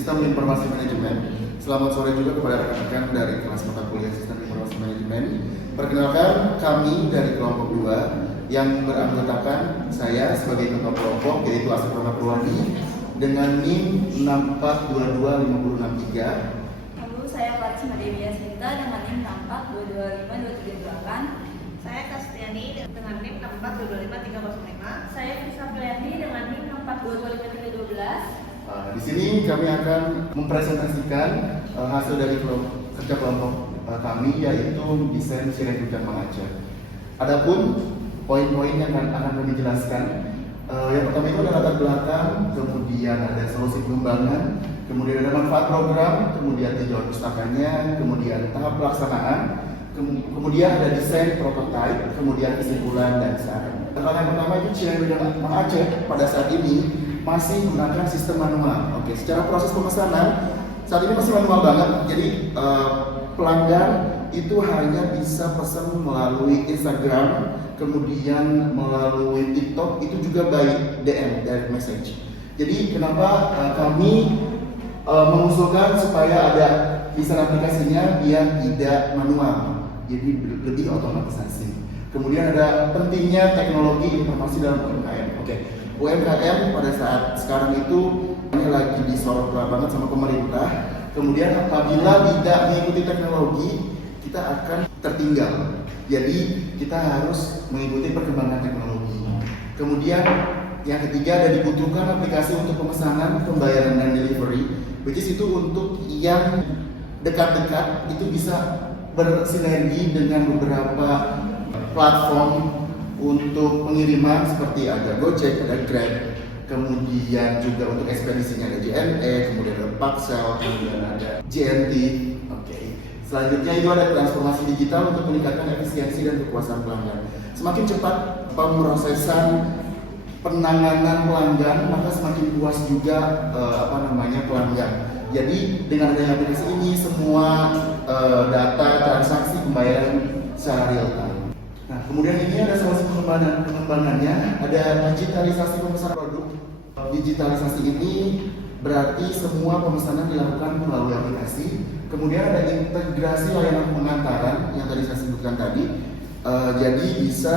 Sistem Informasi Manajemen. Selamat sore juga kepada rekan-rekan dari kelas mata kuliah Sistem Informasi Manajemen. Perkenalkan, kami dari kelompok 2 yang beranggotakan saya sebagai ketua kelompok, yaitu Asep Rona Purwadi dengan NIM 6422563. Lalu saya Fatima Dewi Yasinta dengan NIM 642252328. Saya Kastiani dengan NIM 6422535. Saya Fisa Briani dengan NIM 6422512. Di sini kami akan mempresentasikan hasil dari kerja kelompok kami, yaitu desain Sirekap Mengaceh. Adapun poin-poin yang akan kami jelaskan, yang pertama itu ada latar belakang, kemudian ada solusi pengembangan, kemudian ada manfaat program, kemudian tinjauan pustakanya, kemudian tahap pelaksanaan, kemudian ada desain prototype, kemudian kesimpulan dan saran. Yang pertama itu Sirekap Mengaceh pada saat ini masih menggunakan sistem manual. Oke, secara proses pemesanan saat ini masih manual banget. Jadi pelanggan itu hanya bisa pesan melalui Instagram, kemudian melalui TikTok, itu juga by DM, direct message. Jadi kenapa kami mengusulkan supaya ada desain aplikasinya biar tidak manual, jadi lebih otomatisasi. Kemudian ada pentingnya teknologi informasi dalam UMKM. Oke. UMKM pada saat sekarang itu ini lagi disorot banget sama pemerintah. Kemudian apabila tidak mengikuti teknologi, kita akan tertinggal. Jadi kita harus mengikuti perkembangan teknologi. Kemudian yang ketiga ada dibutuhkan aplikasi untuk pemesanan, pembayaran dan delivery, which is itu untuk yang dekat-dekat itu bisa bersinergi dengan beberapa platform untuk pengiriman seperti ada Gojek, ada Grab, kemudian juga untuk ekspedisinya ada JNE, kemudian ada Paxel, kemudian ada JNT. Oke. Selanjutnya itu ada transformasi digital untuk meningkatkan efisiensi dan kepuasan pelanggan. Semakin cepat pemrosesan penanganan pelanggan, maka semakin puas juga pelanggan. Jadi dengan adanya aplikasi ini semua data transaksi pembayaran secara real time. Nah, kemudian ini ada solusi pengembangannya, ada digitalisasi pemesanan produk. Digitalisasi ini berarti semua pemesanan dilakukan melalui aplikasi. Kemudian ada integrasi layanan pengantaran yang tadi saya sebutkan tadi. Jadi bisa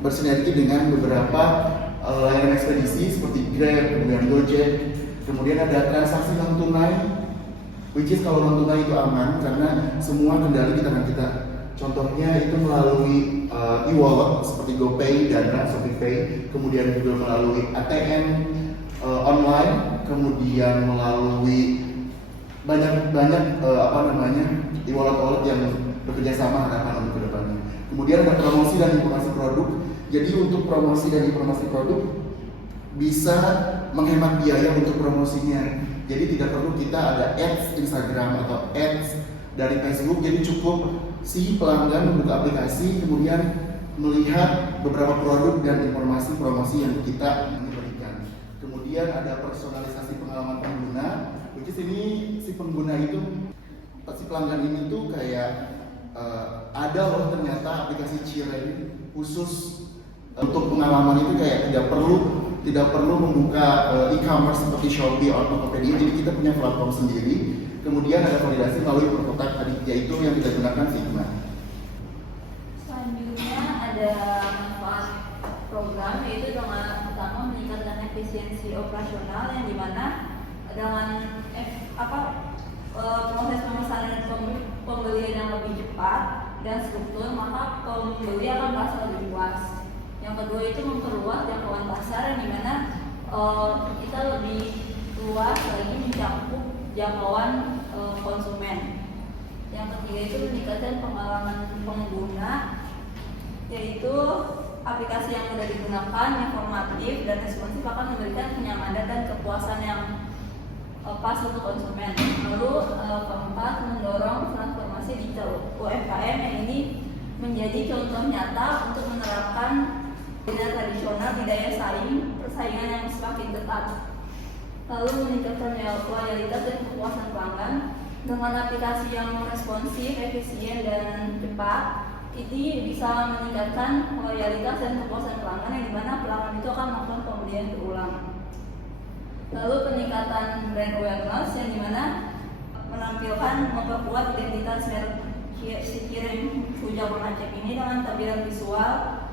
bersinergi dengan beberapa layanan ekspedisi seperti Grab, kemudian Gojek. Kemudian ada transaksi non tunai, which is kalau non tunai itu aman karena semua kendali di tangan kita. Contohnya itu melalui e-wallet seperti GoPay, Dana, ShopeePay, kemudian juga melalui ATM online, kemudian melalui banyak e-wallet yang bekerja sama harapan untuk kedepannya. Kemudian ada promosi dan informasi produk. Jadi untuk promosi dan informasi produk bisa menghemat biaya untuk promosinya. Jadi tidak perlu kita ada ads Instagram atau ads dari Facebook, jadi cukup si pelanggan membuka aplikasi kemudian melihat beberapa produk dan informasi promosi yang kita berikan. Kemudian ada personalisasi pengalaman pengguna, which is ini si pengguna itu, si pelanggan ini tuh kayak ada loh ternyata aplikasi Ciren khusus untuk pengalaman itu, kayak tidak perlu membuka e-commerce seperti Shopee atau Tokopedia, jadi kita punya platform sendiri. Kemudian ada validasi melalui prototipe tadi, yaitu yang kita gunakan Figma. Selanjutnya ada manfaat program, yaitu dengan pertama meningkatkan efisiensi operasional, yang dimana dengan proses pemesanan dan pembelian yang lebih cepat dan struktur, maka pembeli akan merasa lebih puas. Yang kedua itu memperluas jangkauan pasar, yang dimana kita lebih luas lagi mencakup jangkauan konsumen. Yang ketiga itu meningkatkan pengalaman pengguna, yaitu aplikasi yang mudah digunakan, informatif dan responsif akan memberikan kenyamanan dan kepuasan yang pas untuk konsumen. Lalu keempat, mendorong transformasi digital UMKM, yang ini menjadi contoh nyata untuk menerapkan dengan tradisional di daya saing persaingan yang semakin ketat. Lalu meningkatkan loyalitas dan kepuasan pelanggan dengan aplikasi yang responsif, efisien dan cepat. Ini bisa meningkatkan loyalitas dan kepuasan pelanggan, yang dimana pelanggan itu akan melakukan pembelian berulang. Lalu peningkatan brand awareness yang dimana menampilkan memperkuat identitas merek Cireng Rujak Mang Aceh ini dengan tampilan visual,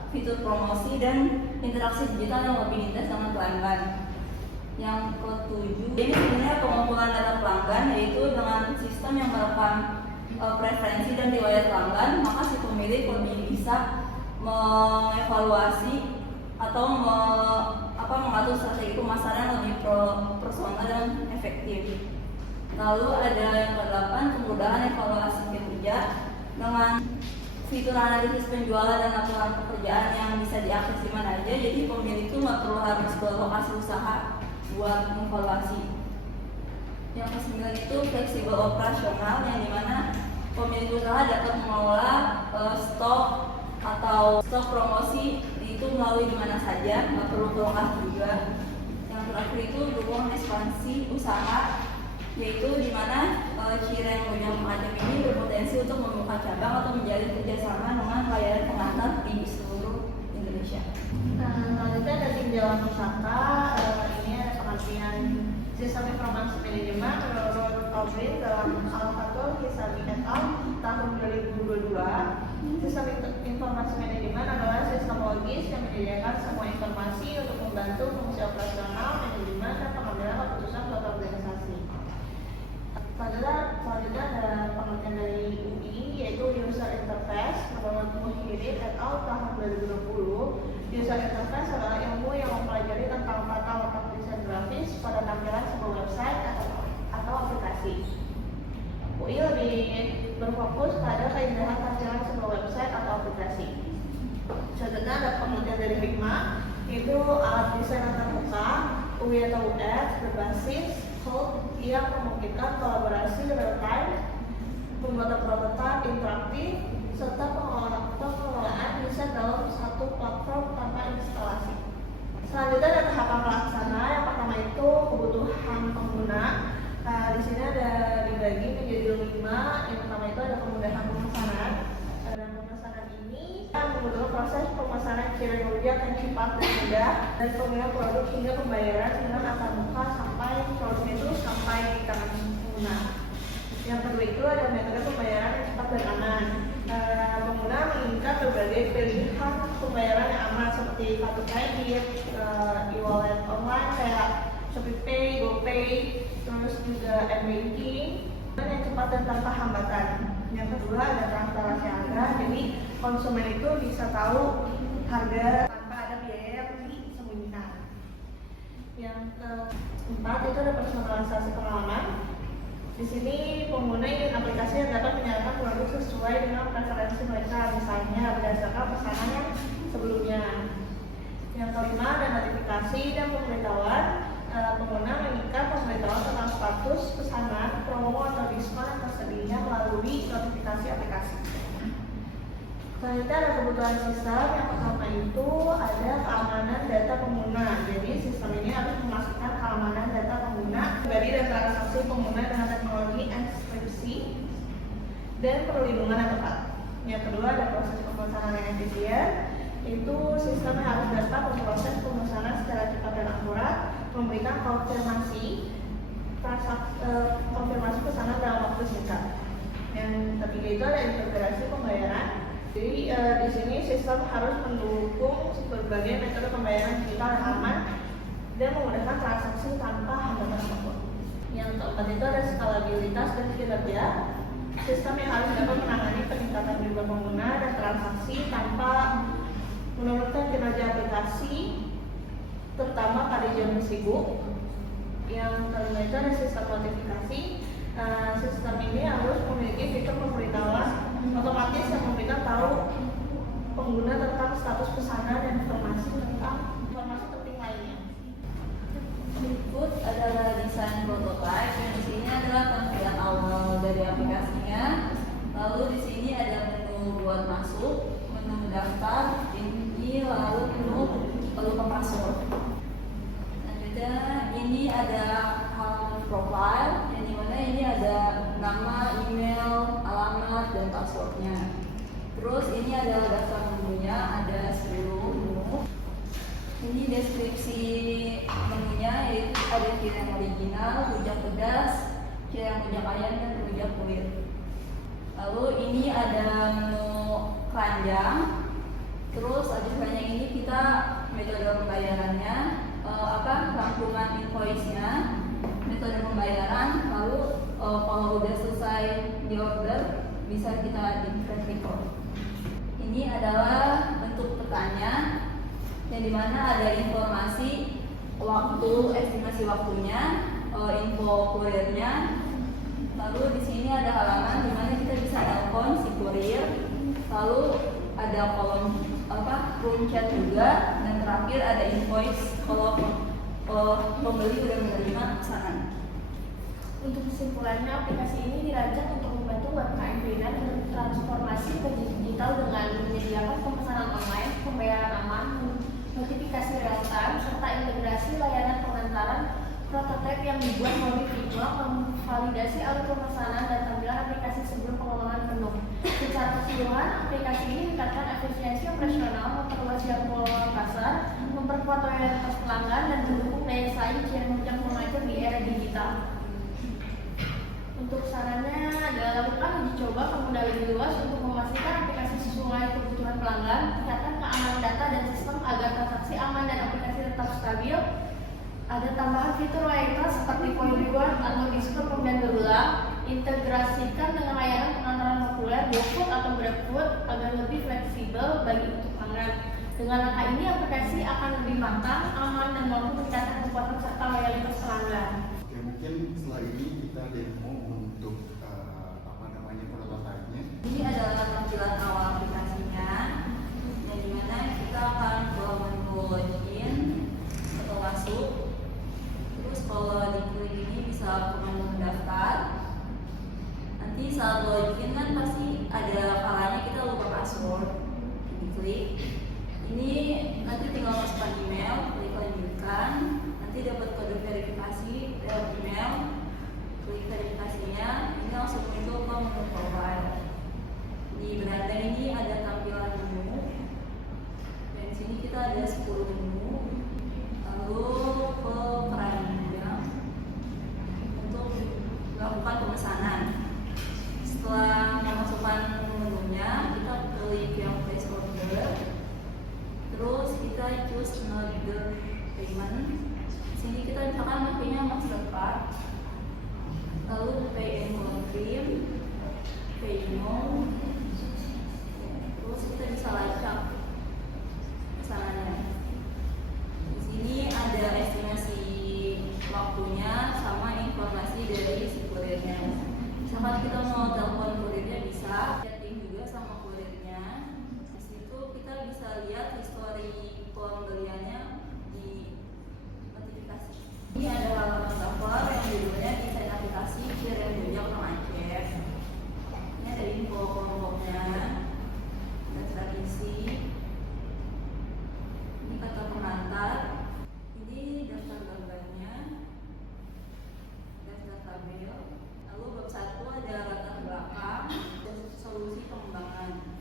fitur promosi dan interaksi digital yang lebih intens dengan pelanggan. Yang ketujuh, ini sebenarnya pengumpulan data pelanggan, yaitu dengan sistem yang merekam preferensi dan riwayat pelanggan, maka si pemilik lebih bisa mengevaluasi atau mengatur strategi pemasaran yang lebih personal dan efektif. Lalu ada yang ke-8, kemudahan evaluasi kinerja dengan fitur analisis penjualan dan laporan pekerjaan yang bisa diakses di mana aja. Jadi pemilik itu nggak perlu harus ke lokasi usaha buat mengevaluasi. Yang ke-9 itu fleksibel operasional, yang dimana pemilik usaha dapat mengelola stok atau stok promosi itu melalui di mana saja, nggak perlu ke lokasi juga. Yang terakhir itu dukung ekspansi usaha, yaitu di mana Cireng Rujak Mang Aceh ini berpotensi untuk membuka cabang atau menjalin kerjasama dengan layanan pengantar di seluruh Indonesia. Selanjutnya ada tinjauan pusaka. Ini ada pengertian sistem informasi manajemen menurut Aubin dalam Al-Fatul Hisabi et al. Tahun 2022. Sistem informasi manajemen adalah sistem logis yang menyediakan semua informasi untuk membantu fungsi operasional, manajemen, dan pengambilan keputusan suatu organisasi. Selanjutnya ada pengertian dari UI, yaitu user interface menurut Muhyiddin et al. Tahun 2020. User interface adalah ilmu yang mempelajari tentang tata letak desain grafis pada tampilan sebuah website atau aplikasi. UI lebih berfokus pada keindahan tampilan sebuah website atau aplikasi. Selanjutnya ada pengertian dari Figma, yaitu alat desain antarmuka UI atau UX berbasis code yang memungkinkan kolaborasi real time, pembuatan prototipe interaktif, serta pengelolaan desain dalam satu platform tanpa instalasi. Selanjutnya ada tahapan pelaksana. Yang pertama itu kebutuhan pengguna. Di sini ada dibagi menjadi 5. Yang pertama itu ada kemudahan pemesanan. Dan pemesanan ini membutuhkan proses pemesanan Cireng Rujak yang cepat dan mudah, dan pengiriman produk hingga pembayaran dengan antarmuka sampai produknya itu sampai di tangan pengguna. Yang kedua itu ada metode pembayaran yang cepat dan aman. Pengguna menginginkan berbagai pilihan pembayaran yang aman seperti kartu kredit, e-wallet online kayak ShopeePay, GoPay, terus juga m-banking, dan yang cepat dan tanpa hambatan. Yang kedua ada transparansi harga, jadi konsumen itu bisa tahu harga tanpa ada biaya yang disembunyikan. Yang keempat itu ada personalisasi pengalaman. Di sini pengguna ingin aplikasi yang dapat menyarankan produk sesuai dengan preferensi mereka, misalnya berdasarkan pesanan yang sebelumnya. Yang kelima ada notifikasi dan pemberitahuan. Pengguna menginginkan pemberitahuan tentang status pesanan, promo atau diskon yang tersedia melalui notifikasi aplikasi. Selanjutnya ada kebutuhan sistem. Yang pertama itu ada keamanan data pengguna. Jadi sistem ini harus memastikan keamanan data pengguna, pribadi dan transaksi pengguna dengan teknologi enkripsi dan perlindungan yang tepat. Yang kedua ada proses pemesanan yang efisien. Itu sistem yang harus dapat memproses pemesanan secara cepat dan akurat, memberikan konfirmasi pesanan dalam waktu singkat. Yang ketiga itu ada integrasi pembayaran. Jadi di sini sistem harus mendukung berbagai metode pembayaran digital yang aman dan memudahkan transaksi tanpa hambatan apapun. Yang keempat itu ada skalabilitas dan kinerja. Sistem yang harus dapat menangani peningkatan jumlah pengguna dan transaksi tanpa menurunkan kinerja aplikasi, terutama pada jam sibuk. Yang kelima itu ada sistem notifikasi. Sistem ini harus memiliki fitur pemberitahuan otomatis yang memberikan tahu pengguna tentang status pesanan dan informasi penting lainnya. Berikut adalah desain prototipe, yang di sini adalah tampilan awal dari aplikasinya. Lalu di sini ada menu buat masuk, menu mendaftar, ini lalu menu lupa password. Selanjutnya ini ada halaman profile, yang dimana ini ada nama, email, alamat, dan passwordnya. Terus ini adalah daftar menunya, ada 10 menu. Ini deskripsi menunya, yaitu ada kirian original, rujak pedas, kirian rujak ayam, dan rujak kulit. Lalu ini ada menu keranjang. Terus habis keranjang ini kita metode pembayarannya, rangkuman invoice-nya, metode pembayaran. Lalu kalau udah selesai di order bisa kita di record. Ini adalah bentuk petanya, yang dimana ada informasi waktu, estimasi waktunya, info kurirnya. Lalu di sini ada halaman dimana kita bisa telepon si kurir. Lalu ada kolom room chat juga, dan terakhir ada invoice kalau pembeli sudah menerima pesanan. Untuk kesimpulannya, aplikasi ini dirancang untuk membantu UMKM freelance bertransformasi ke digital dengan menyediakan pemesanan online, pembayaran aman, notifikasi real time, serta integrasi layanan pengantaran prototipe yang dibuat melalui Figma, memvalidasi alur pemesanan dan tampilan aplikasi sebelum pengembangan penuh. Secara keseluruhan, aplikasi ini meningkatkan efisiensi operasional, memperluas jangkauan pasar, memperkuat loyalitas pelanggan, dan mendukung daya saing Cirebon Mengajar di era digital. Untuk sarannya adalah lakukan uji coba pengguna lebih luas untuk memastikan aplikasi sesuai kebutuhan pelanggan, tingkatkan keamanan data dan sistem agar transaksi aman dan aplikasi tetap stabil. Ada tambahan fitur lainnya seperti point reward atau diskon pembelian berulang, integrasikan dengan layanan pengantaran populer, GoFood atau GrabFood agar lebih fleksibel bagi untuk pelanggan. Dengan langkah ini, aplikasi akan lebih matang, aman, dan mampu meningkatkan kekuatan serta loyalitas pelanggan. Oke, mungkin setelah ini kita demo untuk prototipe-nya. Ini adalah tampilan awal aplikasinya, yang dimana kita akan menu login atau masuk. Terus kalau diklik ini bisa ke menu mendaftar. Nanti saat login kan pasti ada kalanya kita lupa password. Diklik. Ini nanti tinggal masukkan email, klik lanjutkan. Nanti dapat kode verifikasi lewat email. Klik verifikasinya, ini langsung muncul ke menu profile. Di beranda ini ada tampilan menu. Dan di sini kita ada 10 menu. Lalu ke keranjang untuk melakukan pemesanan. Setelah memasukkan menunya, kita klik yang place order. Terus kita choose another payment. Di sini kita misalkan makanya Mastercard. Lalu pay and confirm, pay now. Terus kita bisa lacak pesanannya. Di sini ada estimasi waktunya sama informasi dari si kurirnya. Misalkan kita mau telepon kurirnya bisa, chatting juga sama kurirnya. Di situ kita bisa lihat histori pembeliannya di notifikasi. Ini ada halaman cover yang judulnya desain aplikasi Cirebon Mengajar. Ini ada info kelompoknya, daftar isi. Ini kata pengantar. Ini daftar gambarnya, daftar tabel. Lalu bab 1 ada latar belakang dan solusi pengembangan.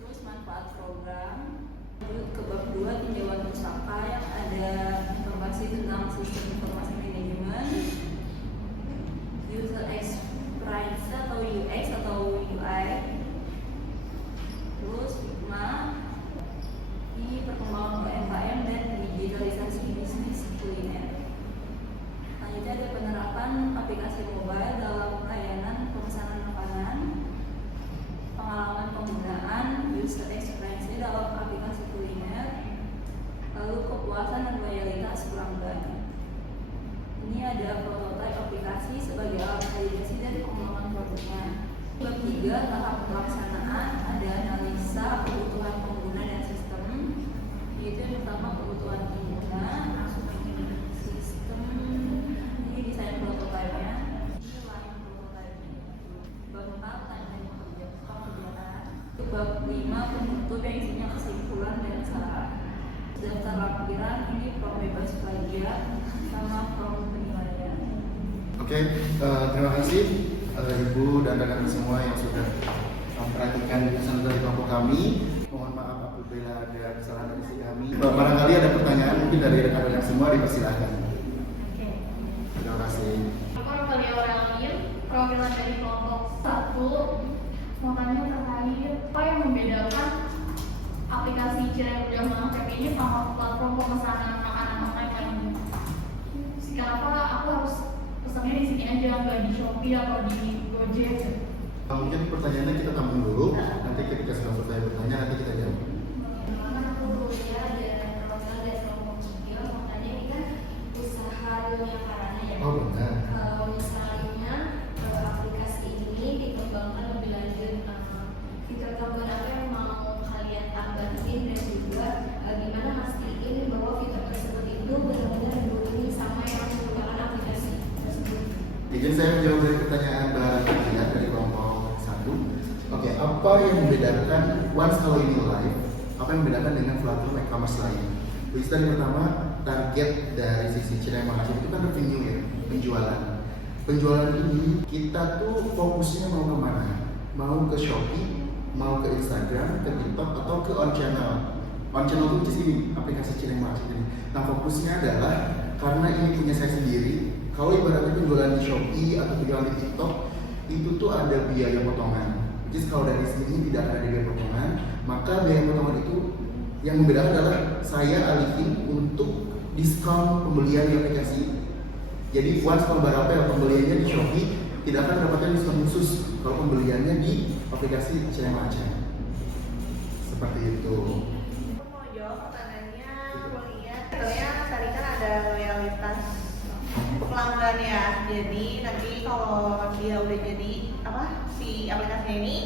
Terus manfaat program. Lanjut ke bab 2 tinjauan pusaka yang ada informasi tentang sistem informasi manajemen, user experience atau UX atau UI. Terus Figma, ini perkembangan UMKM dan digitalisasi bisnis kuliner. Selanjutnya ada penerapan aplikasi mobile dalam layanan pemesanan makanan, pengalaman penggunaan user experience dalam aplikasi kuliner, lalu kepuasan dan loyalitas pelanggan. Ini ada prototipe aplikasi sebagai alat validasi dari pengembangan produknya. Bab 3 tahap pelaksanaan, ada analisa kebutuhan pengguna dan sistem, yaitu yang pertama kebutuhan pengguna, sistem, ini desain prototipenya, ini lain prototipenya. Bab 4 timeline pekerjaan. Bab 5 penutup yang isinya kesimpulan dan saran. Daftar lampiran, ini form bebas pelajar sama form penilaian. Oke, terima kasih Ibu dan rekan semua yang sudah memperhatikan pesan dari kelompok kami. Mohon maaf apabila Bila ada kesalahan dari sisi kami, barangkali ada pertanyaan mungkin dari rekan-rekan semua, dipersilakan. Oke. Terima kasih. Aku Rosalia Aurelian, perwakilan dari kelompok 1. Mau tanya terkait apa yang membedakan aplikasi Cireng Ujang Mangkep ini sama platform pemesanan makanan online lainnya? Kenapa aku harus pesannya di sini aja, nggak di Shopee atau di Gojek? Mungkin pertanyaannya kita tampung dulu, nanti ketika sudah selesai bertanya nanti kita jawab. Karena aku dulunya ada perwakilan dari kelompok kecil, makanya ini kan usaha dunia parana ya. Oh benar. Kalau misalnya aplikasi ini dikembangkan lebih lanjut, fitur tambahan apa yang mau kalian tambahin dan juga gimana mastiin bahwa fitur tersebut itu benar-benar dihubungi sama yang menggunakan aplikasi tersebut. Izin saya menjawab dari pertanyaan Mbak Radia dari kelompok 1. Oke, apa yang membedakan once kalau ini live, apa yang membedakan dengan platform e-commerce lain? Which tadi pertama, target dari sisi Cireng Mangkep itu kan revenue ya, penjualan. Penjualan ini kita tuh fokusnya mau kemana? Mau ke Shopee, mau ke Instagram, ke TikTok, atau ke on channel. On channel itu di aplikasi Cireng Mangkep ini. Nah fokusnya adalah karena ini punya saya sendiri. Kalau ibaratnya penjualan di Shopee atau penjualan di TikTok itu tuh ada biaya potongan. Jadi kalau dari sini tidak ada biaya potongan, maka biaya potongan itu yang membedakan adalah saya alihin untuk diskon pembelian di aplikasi. Jadi once kalau barangnya pembeliannya di Shopee tidak akan mendapatkan diskon khusus kalau pembeliannya di aplikasi Cireng Mangkep. Seperti itu. Aku mau jawab pertanyaannya, aku lihat sebetulnya tadi kan ada loyalitas pelanggan ya. Jadi nanti kalau dia udah jadi si aplikasinya ini,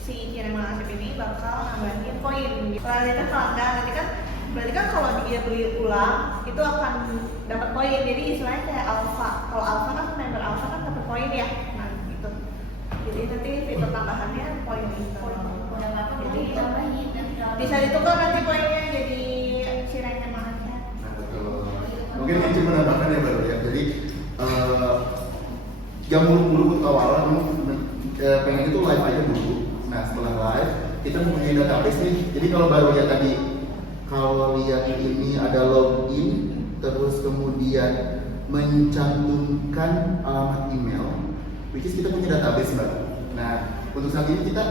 si Cireng Mangkep ini bakal nambahin poin. Loyalitas pelanggan nanti kan berarti kan kalau dia beli ulang itu akan dapat poin. Jadi istilahnya kayak alpha. Kalau alpha kan member alpha kan dapat poin ya. Nah gitu. Jadi nanti fitur tambahannya poin itu. Jadi bisa ditukar nanti poinnya jadi Cireng Mangkep. Nah, betul. Mungkin izin menambahkan ya baru ya. Jadi yang muluk-muluk awal pengen itu live aja dulu. Nah setelah live kita mempunyai database nih. Jadi kalau baru ya tadi kalau lihat ini ada login terus kemudian mencantumkan alamat email, which is kita punya database mbak. Nah untuk saat ini kita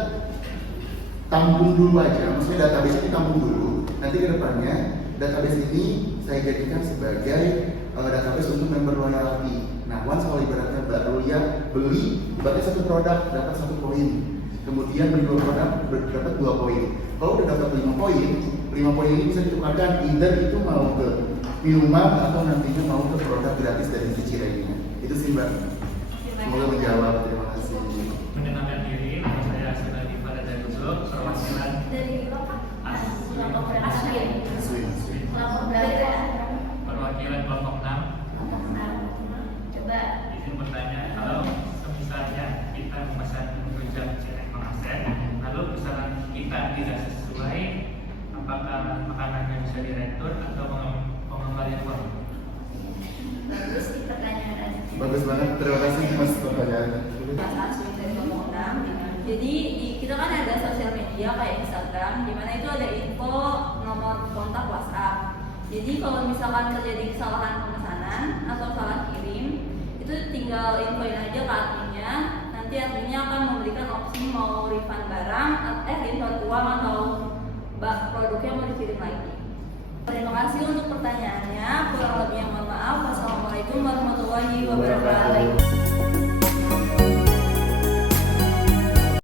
tampung dulu aja, maksudnya database ini tampung dulu. Nanti ke depannya database ini saya jadikan sebagai database untuk member loyalty. Nah, once kalau ibaratnya baru ya beli, ibaratnya satu produk dapat 1 poin. Kemudian beli 2 produk dapat 2 poin. Kalau udah dapat 5 poin, 5 poin ini bisa ditukarkan either itu mau ke minuman atau nantinya mau ke produk gratis dari Cirengnya. Itu sih mbak. Semoga menjawab. Terima kasih. Mengenalkan diri, nama saya Aswin pada dari Solo, perwakilan Dari kelompok Aswin. kelompok berapa? perwakilan kelompok 6. Coba. Izin bertanya, kalau misalnya kita memesan rujak Cireng Mangkep, lalu pesanan kita tidak sesuai, apakah makanannya bisa diretur atau pengembalian uang? Bagus di pertanyaan. Bagus banget, terima kasih mas pertanyaannya. Mas Aswin dari kelompok 6. Jadi kita kan ada sosial media kayak Instagram, di mana itu ada info nomor kontak WhatsApp. Jadi kalau misalkan terjadi kesalahan pemesanan atau salah kirim, itu tinggal infoin aja ke adminnya. Nanti adminnya akan memberikan opsi mau refund barang, refund uang atau produknya mau dikirim lagi. Terima kasih untuk pertanyaannya. Kurang lebihnya mohon maaf. Wassalamualaikum warahmatullahi wabarakatuh.